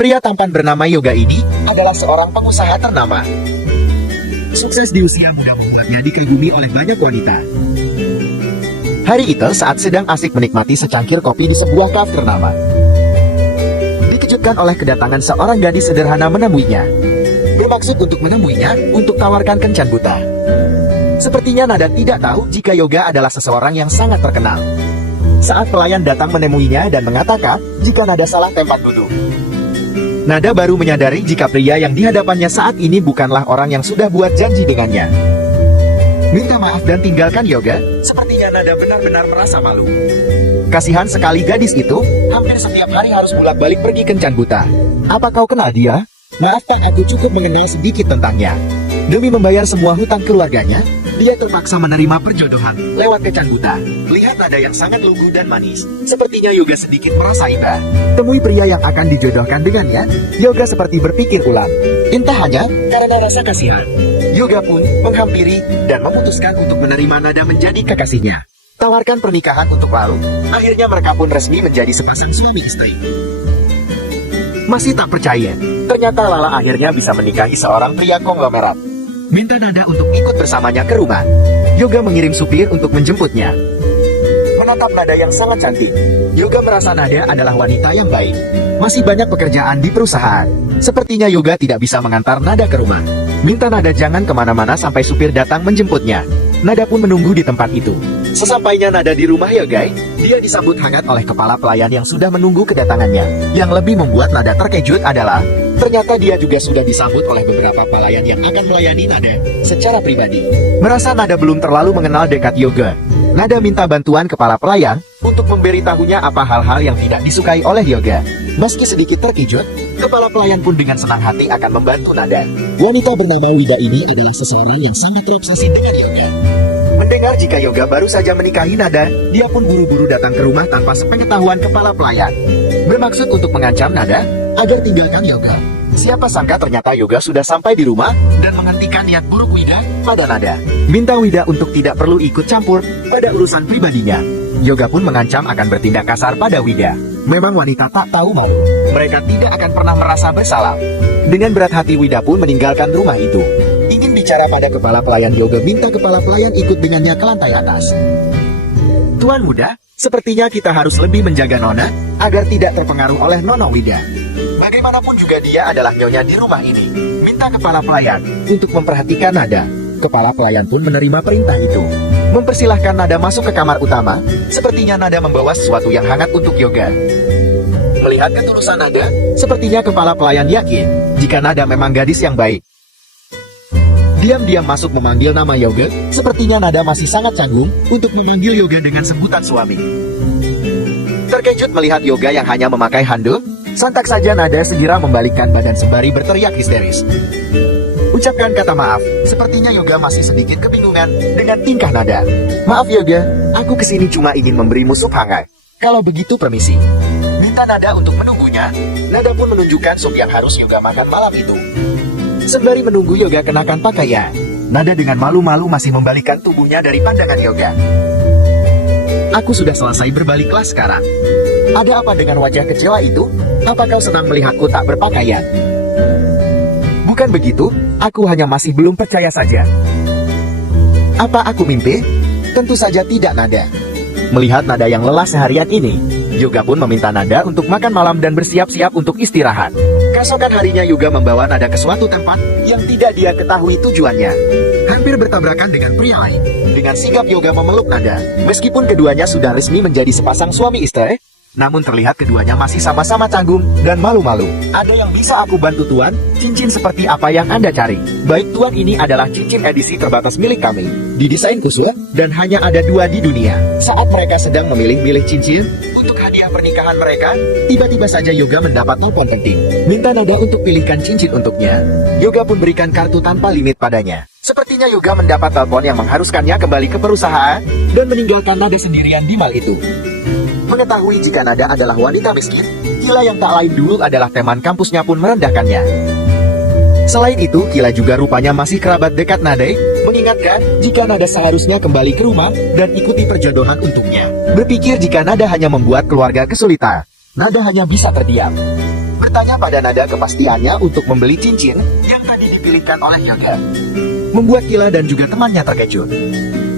Pria tampan bernama Yoga ini adalah seorang pengusaha ternama. Sukses di usia muda membuatnya dikagumi oleh banyak wanita. Hari itu saat sedang asik menikmati secangkir kopi di sebuah kafe ternama, dikejutkan oleh kedatangan seorang gadis sederhana menemuinya. Bermaksud untuk menemuinya untuk tawarkan kencan buta. Sepertinya Nada tidak tahu jika Yoga adalah seseorang yang sangat terkenal. Saat pelayan datang menemuinya dan mengatakan jika Nada salah tempat duduk, Nada baru menyadari jika pria yang di hadapannya saat ini bukanlah orang yang sudah buat janji dengannya. Minta maaf dan tinggalkan Yoga, sepertinya Nada benar-benar merasa malu. Kasihan sekali gadis itu, hampir setiap hari harus bolak-balik pergi kencan buta. Apa kau kenal dia? Maaf Pak, aku cukup mengenal sedikit tentangnya. Demi membayar semua hutang keluarganya, dia terpaksa menerima perjodohan lewat kencan buta. Lihat Nada yang sangat lugu dan manis. Sepertinya Yoga sedikit merasa iba. Temui pria yang akan dijodohkan dengannya, Yoga seperti berpikir ulang. Entah hanya karena rasa kasihan, Yoga pun menghampiri dan memutuskan untuk menerima Nada menjadi kekasihnya. Tawarkan pernikahan untuk lalu, akhirnya mereka pun resmi menjadi sepasang suami istri. Masih tak percaya, ternyata Lala akhirnya bisa menikahi seorang pria konglomerat. Minta Nada untuk ikut bersamanya ke rumah. Yoga mengirim supir untuk menjemputnya. Menatap Nada yang sangat cantik, Yoga merasa Nada adalah wanita yang baik. Masih banyak pekerjaan di perusahaan. Sepertinya Yoga tidak bisa mengantar Nada ke rumah. Minta Nada jangan kemana-mana sampai supir datang menjemputnya. Nada pun menunggu di tempat itu. Sesampainya Nada di rumah Yoga, dia disambut hangat oleh kepala pelayan yang sudah menunggu kedatangannya. Yang lebih membuat Nada terkejut adalah ternyata dia juga sudah disambut oleh beberapa pelayan yang akan melayani Nada secara pribadi. Merasa Nada belum terlalu mengenal dekat Yoga, Nada minta bantuan kepala pelayan untuk memberitahunya apa hal-hal yang tidak disukai oleh Yoga. Meski sedikit terkejut, kepala pelayan pun dengan senang hati akan membantu Nada. Wanita bernama Wida ini adalah seseorang yang sangat terobsesi dengan Yoga. Mendengar jika Yoga baru saja menikahi Nada, dia pun buru-buru datang ke rumah tanpa sepengetahuan kepala pelayan. Bermaksud untuk mengancam Nada agar tinggalkan Yoga. Siapa sangka ternyata Yoga sudah sampai di rumah dan menghentikan niat buruk Wida pada Nada. Minta Wida untuk tidak perlu ikut campur pada urusan pribadinya. Yoga pun mengancam akan bertindak kasar pada Wida. Memang wanita tak tahu malu. Mereka tidak akan pernah merasa bersalah. Dengan berat hati Wida pun meninggalkan rumah itu. Ingin bicara pada kepala pelayan, Yoga minta kepala pelayan ikut dengannya ke lantai atas. Tuan muda, sepertinya kita harus lebih menjaga Nona agar tidak terpengaruh oleh Nona Wida. Bagaimanapun juga dia adalah nyonya di rumah ini. Minta kepala pelayan untuk memperhatikan Nada. Kepala pelayan pun menerima perintah itu. Mempersilahkan Nada masuk ke kamar utama. Sepertinya Nada membawa sesuatu yang hangat untuk Yoga. Melihat ketulusan Nada, sepertinya kepala pelayan yakin jika Nada memang gadis yang baik. Diam-diam masuk memanggil nama Yoga. Sepertinya Nada masih sangat canggung untuk memanggil Yoga dengan sebutan suami. Terkejut melihat Yoga yang hanya memakai handuk, sontak saja Nada segera membalikkan badan sembari berteriak histeris. Ucapkan kata maaf. Sepertinya Yoga masih sedikit kebingungan dengan tingkah Nada. Maaf Yoga, aku kesini cuma ingin memberimu sup hangat. Kalau begitu permisi. Minta Nada untuk menunggunya. Nada pun menunjukkan sup yang harus Yoga makan malam itu. Sembari menunggu Yoga kenakan pakaian, Nada dengan malu-malu masih membalikkan tubuhnya dari pandangan Yoga. Aku sudah selesai berbalik kelas sekarang. Ada apa dengan wajah kecewa itu? Apa kau senang melihatku tak berpakaian? Bukan begitu, aku hanya masih belum percaya saja. Apa aku mimpi? Tentu saja tidak Nada. Melihat Nada yang lelah seharian ini, Yoga pun meminta Nada untuk makan malam dan bersiap-siap untuk istirahat. Keesokan harinya Yoga membawa Nada ke suatu tempat yang tidak dia ketahui tujuannya. Hampir bertabrakan dengan pria lain. Dengan sigap Yoga memeluk Nada. Meskipun keduanya sudah resmi menjadi sepasang suami istri, namun terlihat keduanya masih sama-sama canggung dan malu-malu. Ada yang bisa aku bantu Tuan? Cincin seperti apa yang Anda cari? Baik Tuan, ini adalah cincin edisi terbatas milik kami. Didesain khusus dan hanya ada 2 di dunia. Saat mereka sedang memilih-milih cincin untuk hadiah pernikahan mereka, tiba-tiba saja Yoga mendapat telepon penting. Minta Nada untuk pilihkan cincin untuknya. Yoga pun berikan kartu tanpa limit padanya. Sepertinya Yoga mendapat telepon yang mengharuskannya kembali ke perusahaan dan meninggalkan Nada sendirian di mal itu. Mengetahui jika Nada adalah wanita miskin, Kila yang tak lain dulu adalah teman kampusnya pun merendahkannya. Selain itu, Kila juga rupanya masih kerabat dekat Nade, mengingatkan jika Nada seharusnya kembali ke rumah dan ikuti perjodohan untuknya. Berpikir jika Nada hanya membuat keluarga kesulitan, Nada hanya bisa terdiam. bertanya pada Nada kepastiannya untuk membeli cincin yang tadi dipilihkan oleh Yoga. Membuat Kila dan juga temannya terkejut.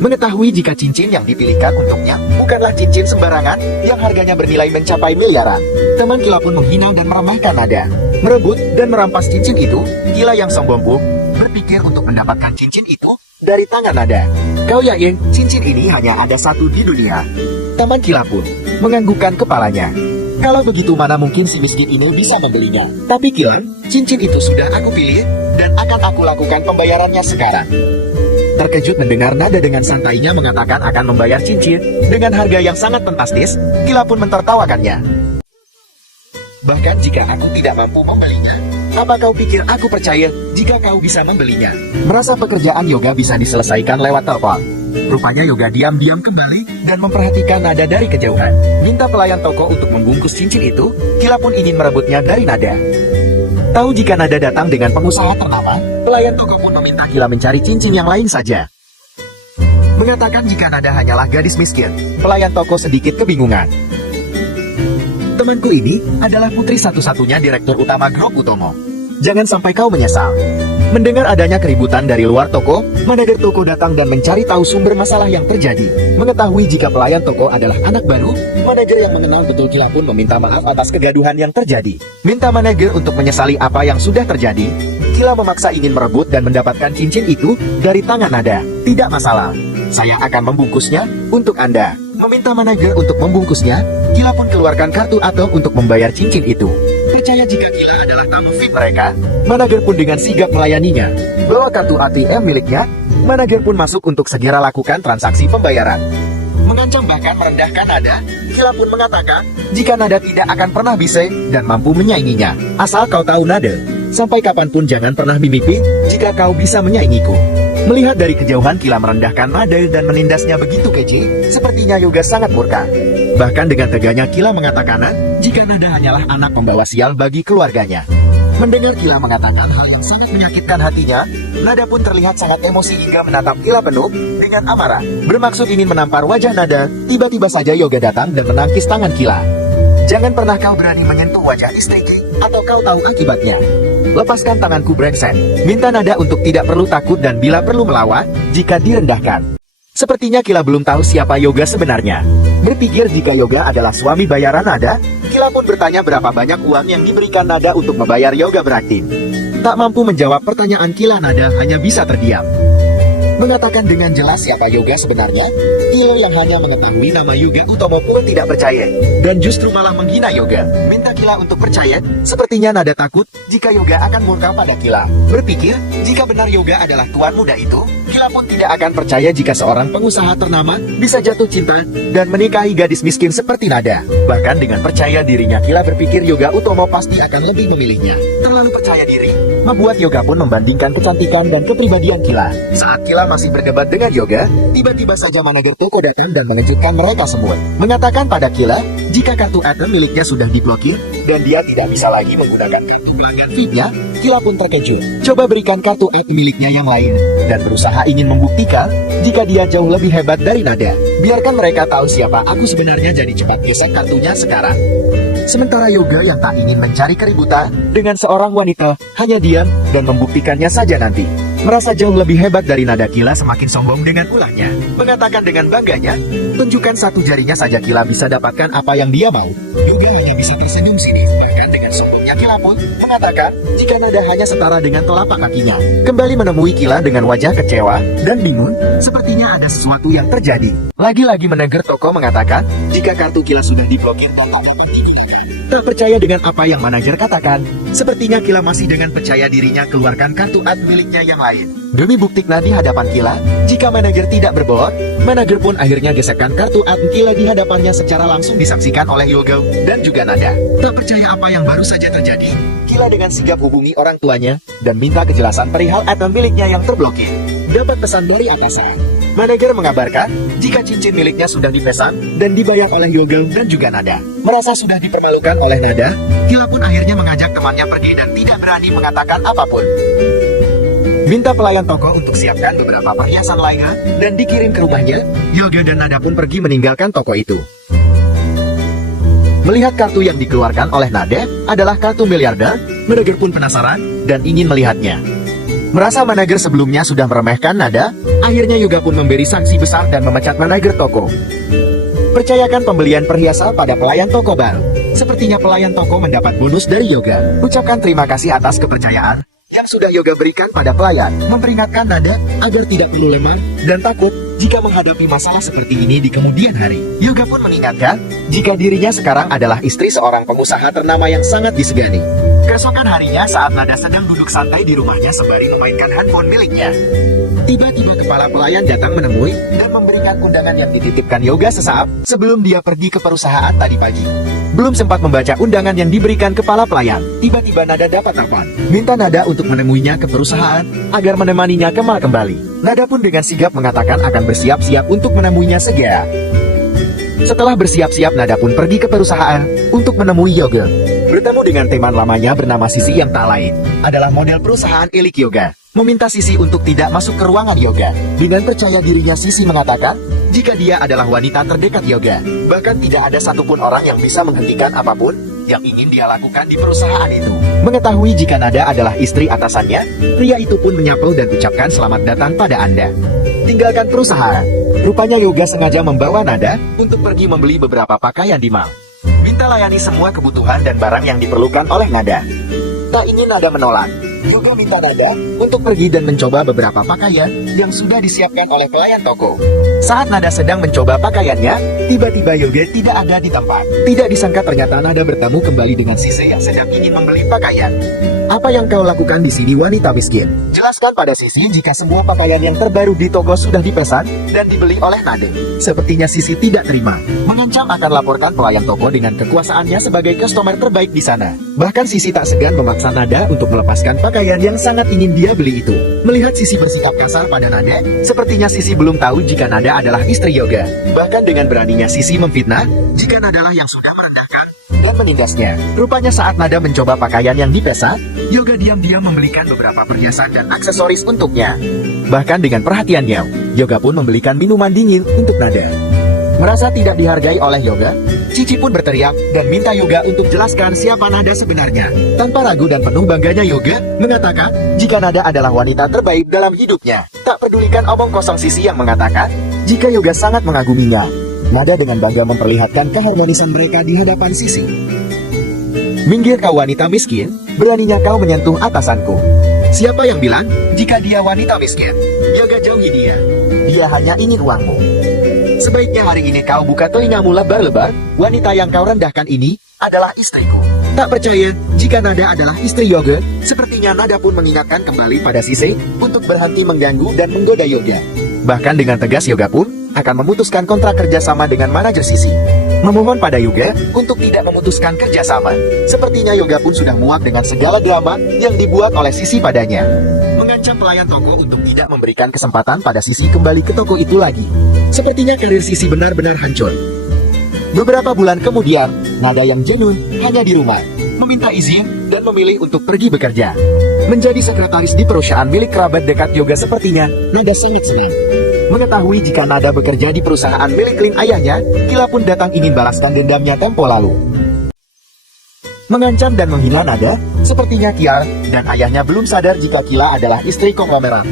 Mengetahui jika cincin yang dipilihkan untuknya bukanlah cincin sembarangan yang harganya bernilai mencapai miliaran. Teman Kila pun menghina dan meremehkan Nada. Merebut dan merampas cincin itu, Kila yang sombong pun berpikir untuk mendapatkan cincin itu dari tangan Nada. Kau yakin cincin ini hanya ada satu di dunia? Teman Kila pun menganggukkan kepalanya. Kalau begitu mana mungkin si miskin ini bisa membelinya. Tapi Kila, cincin itu sudah aku pilih dan akan aku lakukan pembayarannya sekarang. Terkejut mendengar Nada dengan santainya mengatakan akan membayar cincin dengan harga yang sangat fantastis, Kila pun mentertawakannya. Bahkan jika aku tidak mampu membelinya, apa kau pikir aku percaya jika kau bisa membelinya? Merasa pekerjaan Yoga bisa diselesaikan lewat telepon. Rupanya Yoga diam-diam kembali dan memperhatikan Nada dari kejauhan. Minta pelayan toko untuk membungkus cincin itu, Kila pun ingin merebutnya dari Nada. Tahu jika Nada datang dengan pengusaha ternama, pelayan toko pun meminta Kila mencari cincin yang lain saja. Mengatakan jika Nada hanyalah gadis miskin, pelayan toko sedikit kebingungan. Temanku ini adalah putri satu-satunya direktur utama grup Utomo. Jangan sampai kau menyesal. Mendengar adanya keributan dari luar toko, manajer toko datang dan mencari tahu sumber masalah yang terjadi. Mengetahui jika pelayan toko adalah anak baru, manajer yang mengenal betul Kila pun meminta maaf atas kegaduhan yang terjadi. Minta manajer untuk menyesali apa yang sudah terjadi. Kila memaksa ingin merebut dan mendapatkan cincin itu dari tangan Nada. Tidak masalah, saya akan membungkusnya untuk Anda. Meminta manajer untuk membungkusnya, Kila pun keluarkan kartu ATM untuk membayar cincin itu. Percaya jika Kila adalah tamu VIP mereka, manajer pun dengan sigap melayaninya. Bawa kartu ATM miliknya, manajer pun masuk untuk segera lakukan transaksi pembayaran. Mengancam bahkan merendahkan Nada, Kila pun mengatakan jika Nada tidak akan pernah bisa dan mampu menyainginya. Asal kau tahu Nada, sampai kapanpun jangan pernah mimpi jika kau bisa menyaingiku. Melihat dari kejauhan Kila merendahkan Nada dan menindasnya begitu keji, sepertinya Yoga sangat murka. Bahkan dengan teganya Kila mengatakan jika Nada hanyalah anak pembawa sial bagi keluarganya. Mendengar Kila mengatakan hal yang sangat menyakitkan hatinya, Nada pun terlihat sangat emosi hingga menatap Kila penuh dengan amarah. Bermaksud ingin menampar wajah Nada, tiba-tiba saja Yoga datang dan menangkis tangan Kila. Jangan pernah kau berani menyentuh wajah istriku, atau kau tahu akibatnya. Lepaskan tanganku brengsek. Minta Nada untuk tidak perlu takut dan bila perlu melawan jika direndahkan. Sepertinya Kila belum tahu siapa Yoga sebenarnya. Berpikir jika Yoga adalah suami bayaran Nada, Kila pun bertanya berapa banyak uang yang diberikan Nada untuk membayar Yoga berakting. Tak mampu menjawab pertanyaan Kila, Nada hanya bisa terdiam. Mengatakan dengan jelas siapa Yoga sebenarnya, Kila yang hanya mengetahui nama Yoga Utomo pun tidak percaya, dan justru malah menghina Yoga. Minta Kila untuk percaya, sepertinya Nada takut jika Yoga akan murka pada Kila. Berpikir, jika benar Yoga adalah tuan muda itu, Kila pun tidak akan percaya jika seorang pengusaha ternama bisa jatuh cinta dan menikahi gadis miskin seperti Nada. Bahkan dengan percaya dirinya, Kila berpikir Yoga Utomo pasti akan lebih memilihnya. Terlalu percaya diri membuat Yoga pun membandingkan kecantikan dan kepribadian Kila. Saat Kila masih berdebat dengan Yoga, tiba-tiba saja manajer toko datang dan mengejutkan mereka semua. Mengatakan pada Kila, jika kartu ATM miliknya sudah diblokir dan dia tidak bisa lagi menggunakan kartu pelanggan VIP-nya, Kila pun terkejut. Coba berikan kartu ATM miliknya yang lain dan berusaha ingin membuktikan jika dia jauh lebih hebat dari Nada. Biarkan mereka tahu siapa aku sebenarnya, jadi cepat gesek kartunya sekarang. Sementara Yoga yang tak ingin mencari keributan dengan seorang wanita hanya diam dan membuktikannya saja nanti. Merasa jauh lebih hebat dari Nada, Kila semakin sombong dengan ulahnya. Mengatakan dengan bangganya, tunjukkan satu jarinya saja Kila bisa dapatkan apa yang dia mau. Yoga hanya bisa tersenyum sini. Bahkan dengan sombongnya Kila pun mengatakan jika Nada hanya setara dengan telapak kakinya. Kembali menemui Kila dengan wajah kecewa dan bingung, sepertinya ada sesuatu yang terjadi. Lagi-lagi manajer toko mengatakan jika kartu Kila sudah diblokir dan tak dapat digunakan. Tak percaya dengan apa yang manajer katakan, sepertinya Kila masih dengan percaya dirinya keluarkan kartu ATM miliknya yang lain. Demi buktikan di hadapan Kila, jika manajer tidak berbohong, manajer pun akhirnya gesekkan kartu ATM Kila di hadapannya secara langsung disaksikan oleh Yoga dan juga Nada. Tak percaya apa yang baru saja terjadi, Kila dengan sigap hubungi orang tuanya dan minta kejelasan perihal ATM miliknya yang terblokir. Dapat pesan dari atasan. Manajer mengabarkan jika cincin miliknya sudah dipesan dan dibayar oleh Yoga dan juga Nada. Merasa sudah dipermalukan oleh Nada, Kila pun akhirnya mengajak temannya pergi dan tidak berani mengatakan apapun. Minta pelayan toko untuk siapkan beberapa perhiasan lainnya dan dikirim ke rumahnya. Yoga dan Nada pun pergi meninggalkan toko itu. Melihat kartu yang dikeluarkan oleh Nada adalah kartu miliarder, manager pun penasaran dan ingin melihatnya. Merasa manager sebelumnya sudah meremehkan Nada, akhirnya Yoga pun memberi sanksi besar dan memecat manager toko. Percayakan pembelian perhiasan pada pelayan toko baru. Sepertinya pelayan toko mendapat bonus dari Yoga. Ucapkan terima kasih atas kepercayaan yang sudah Yoga berikan pada pelayan. Memperingatkan Nada agar tidak perlu lemah dan takut jika menghadapi masalah seperti ini di kemudian hari. Yoga pun mengingatkan jika dirinya sekarang adalah istri seorang pengusaha ternama yang sangat disegani. Keesokan harinya saat Nada sedang duduk santai di rumahnya sembari memainkan handphone miliknya, tiba-tiba kepala pelayan datang menemui dan memberikan undangan yang dititipkan Yoga sesaat sebelum dia pergi ke perusahaan tadi pagi. Belum sempat membaca undangan yang diberikan kepala pelayan, tiba-tiba Nada dapat telepon. Minta Nada untuk menemuinya ke perusahaan agar menemaninya ke mal kembali. Nada pun dengan sigap mengatakan akan bersiap-siap untuk menemuinya segera. Setelah bersiap-siap, Nada pun pergi ke perusahaan untuk menemui Yoga. Bertemu dengan teman lamanya bernama Sisi yang tak lain adalah model perusahaan Elik Yoga. Meminta Sisi untuk tidak masuk ke ruangan Yoga. Dengan percaya dirinya, Sisi mengatakan jika dia adalah wanita terdekat Yoga. Bahkan tidak ada satupun orang yang bisa menghentikan apapun yang ingin dia lakukan di perusahaan itu. Mengetahui jika Nada adalah istri atasannya, pria itu pun menyapa dan ucapkan selamat datang pada Anda. Tinggalkan perusahaan. Rupanya Yoga sengaja membawa Nada untuk pergi membeli beberapa pakaian di mal. Minta layani semua kebutuhan dan barang yang diperlukan oleh Nada. Tak ingin Nada menolak. Yoga minta Nada untuk pergi dan mencoba beberapa pakaian yang sudah disiapkan oleh pelayan toko. Saat Nada sedang mencoba pakaiannya, tiba-tiba Yoga tidak ada di tempat. Tidak disangka ternyata Nada bertemu kembali dengan Sisi yang sedang ingin membeli pakaian. Apa yang kau lakukan di sini, wanita miskin? Jelaskan pada Sisi jika semua pakaian yang terbaru di toko sudah dipesan dan dibeli oleh Nada. Sepertinya Sisi tidak terima, mengancam akan laporkan pelayan toko dengan kekuasaannya sebagai customer terbaik di sana. Bahkan Sisi tak segan memaksa Nada untuk melepaskan pakaian yang sangat ingin dia beli itu. Melihat Sisi bersikap kasar pada Nada, sepertinya Sisi belum tahu jika Nada adalah istri Yoga. Bahkan dengan beraninya Sisi memfitnah jika Nada lah yang sudah merendahkan dan menindasnya. Rupanya saat Nada mencoba pakaian yang dipesan, Yoga diam-diam membelikan beberapa perhiasan dan aksesoris untuknya. Bahkan dengan perhatiannya, Yoga pun membelikan minuman dingin untuk Nada. Merasa tidak dihargai oleh Yoga, Cici pun berteriak dan minta Yoga untuk jelaskan siapa Nada sebenarnya. Tanpa ragu dan penuh bangganya, Yoga mengatakan jika Nada adalah wanita terbaik dalam hidupnya. Tak pedulikan omong kosong Sisi yang mengatakan jika Yoga sangat mengaguminya. Nada dengan bangga memperlihatkan keharmonisan mereka di hadapan Sisi. Minggir kau wanita miskin, beraninya kau menyentuh atasanku. Siapa yang bilang jika dia wanita miskin? Yoga jauhi dia. Dia hanya ingin uangmu. Sebaiknya hari ini kau buka telingamu lebar-lebar. Wanita yang kau rendahkan ini adalah istriku. Tak percaya jika Nada adalah istri Yoga, sepertinya Nada pun mengingatkan kembali pada Sisi untuk berhenti mengganggu dan menggoda Yoga. Bahkan dengan tegas Yoga pun akan memutuskan kontrak kerjasama dengan manajer Sisi. Memohon pada Yoga untuk tidak memutuskan kerjasama. Sepertinya Yoga pun sudah muak dengan segala drama yang dibuat oleh Sisi padanya. Mengancam pelayan toko untuk tidak memberikan kesempatan pada Sisi kembali ke toko itu lagi. Sepertinya karir Sisi benar-benar hancur. Beberapa bulan kemudian, Nada yang jenuh hanya di rumah, meminta izin dan memilih untuk pergi bekerja. Menjadi sekretaris di perusahaan milik kerabat dekat Yoga, sepertinya Nada sangat senang. Mengetahui jika Nada bekerja di perusahaan milik klien ayahnya, Kila pun datang ingin balaskan dendamnya tempo lalu. Mengancam dan menghina Nada, sepertinya Kila dan ayahnya belum sadar jika Kila adalah istri konglomerat.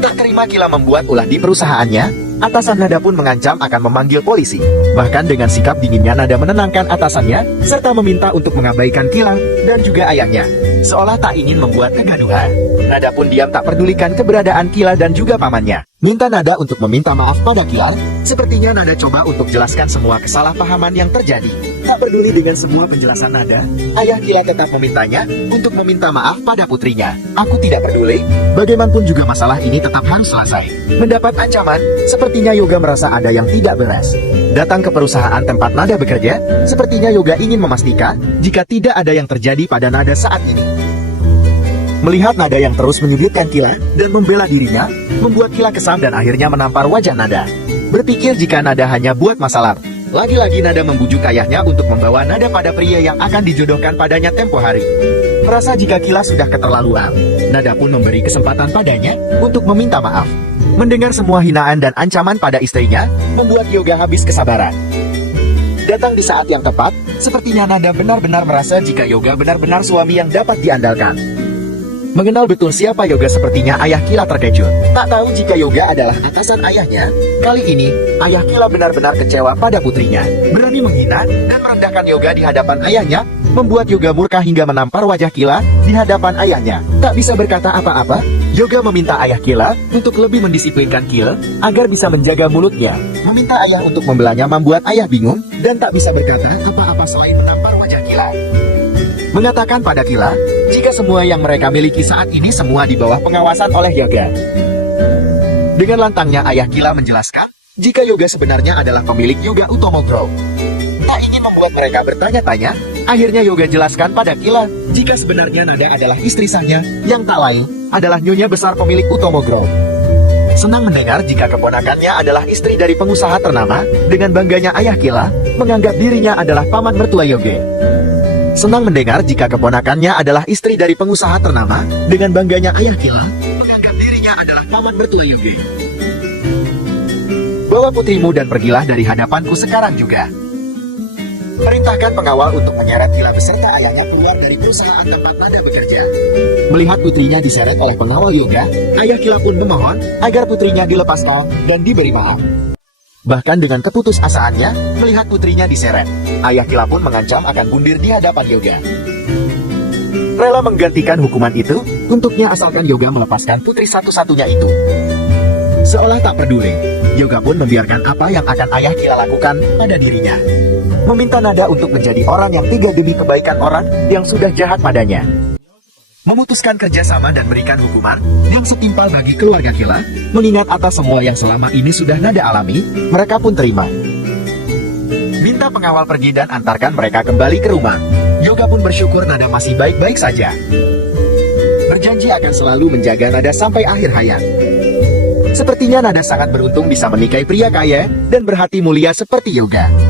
Tak terima Kila membuat ulah di perusahaannya, atasan Nada pun mengancam akan memanggil polisi. Bahkan dengan sikap dinginnya Nada menenangkan atasannya, serta meminta untuk mengabaikan Kila dan juga ayahnya. Seolah tak ingin membuat kegaduhan. Nada pun diam tak pedulikan keberadaan Kila dan juga pamannya. Minta Nada untuk meminta maaf pada Kila. Sepertinya Nada coba untuk jelaskan semua kesalahpahaman yang terjadi. Tak peduli dengan semua penjelasan Nada, ayah Kila tetap memintanya untuk meminta maaf pada putrinya. Aku tidak peduli, bagaimanapun juga masalah ini tetap harus selesai. Mendapat ancaman, sepertinya Yoga merasa ada yang tidak beres. Datang ke perusahaan tempat Nada bekerja, sepertinya Yoga ingin memastikan jika tidak ada yang terjadi pada Nada saat ini. Melihat Nada yang terus menyudutkan Kila dan membela dirinya, membuat Kila kesal dan akhirnya menampar wajah Nada. Berpikir jika Nada hanya buat masalah, lagi-lagi Nada membujuk ayahnya untuk membawa Nada pada pria yang akan dijodohkan padanya tempo hari. Merasa jika Kila sudah keterlaluan, Nada pun memberi kesempatan padanya untuk meminta maaf. Mendengar semua hinaan dan ancaman pada istrinya, membuat Yoga habis kesabaran. Dan Datang di saat yang tepat, sepertinya Nada benar-benar merasa jika Yoga benar-benar suami yang dapat diandalkan. Mengenal betul siapa Yoga, sepertinya Ayah Kila terkejut. Tak tahu jika Yoga adalah atasan ayahnya. Kali ini, Ayah Kila benar-benar kecewa pada putrinya. Berani menghina dan merendahkan Yoga di hadapan ayahnya, membuat Yoga murka hingga menampar wajah Kila di hadapan ayahnya. Tak bisa berkata apa-apa, Yoga meminta Ayah Kila untuk lebih mendisiplinkan Kila agar bisa menjaga mulutnya. Meminta ayah untuk membelanya membuat ayah bingung dan tak bisa berkata apa-apa selain menampar wajah Kila. Mengatakan pada Kila, jika semua yang mereka miliki saat ini semua di bawah pengawasan oleh Yoga. Dengan lantangnya Ayah Kila menjelaskan, jika Yoga sebenarnya adalah pemilik Yoga Utomo Group. Tak ingin membuat mereka bertanya-tanya, akhirnya Yoga jelaskan pada Kila, jika sebenarnya Nada adalah istri sahnya, yang tak lain adalah nyonya besar pemilik Utomo Group. Senang mendengar jika keponakannya adalah istri dari pengusaha ternama, dengan bangganya Ayah Kila menganggap dirinya adalah paman mertua Yoga. Senang mendengar jika keponakannya adalah istri dari pengusaha ternama, dengan bangganya Ayah Kila menganggap dirinya adalah paman mertua Yoga. Bawa putrimu dan pergilah dari hadapanku sekarang juga. Perintahkan pengawal untuk menyeret Kila beserta ayahnya keluar dari perusahaan tempat Nada bekerja. Melihat putrinya diseret oleh pengawal Yoga, Ayah Kila pun memohon agar putrinya dilepas tol dan diberi maaf. Bahkan dengan keputusasaannya melihat putrinya diseret, Ayah Kila pun mengancam akan bundir di hadapan Yoga. Rela menggantikan hukuman itu untuknya asalkan Yoga melepaskan putri satu-satunya itu. Seolah tak peduli, Yoga pun membiarkan apa yang akan Ayah Kila lakukan pada dirinya. Meminta Nada untuk menjadi orang yang tiga demi kebaikan orang yang sudah jahat padanya. Memutuskan kerjasama dan berikan hukuman yang setimpal bagi keluarga Kila, mengingat atas semua yang selama ini sudah Nada alami, mereka pun terima. Minta pengawal pergi dan antarkan mereka kembali ke rumah. Yoga pun bersyukur Nada masih baik-baik saja. Berjanji akan selalu menjaga Nada sampai akhir hayat. Sepertinya Nada sangat beruntung bisa menikahi pria kaya dan berhati mulia seperti Yoga.